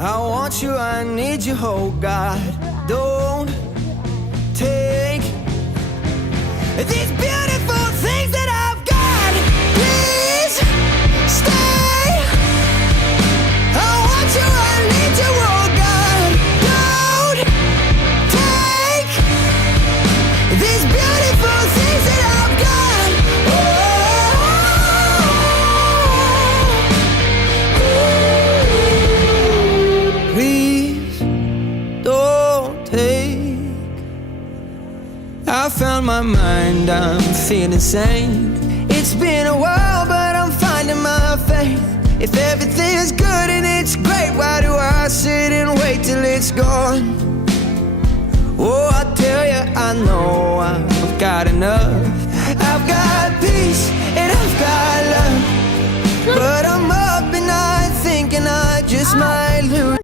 I want you, I need you, oh God. Don't take these beautiful things that I've got. Please stay. I want you, I need you, oh God. Don't take these beautiful things that I've got. Please don't take. I found my mind, I'm feeling sane. It's been a while, but I'm finding my faith. If everything's good and it's great, why do I sit and wait till it's gone? Oh, I tell you, I know I've got enough. I've got peace and I've got love, but I'm up at night thinking I just might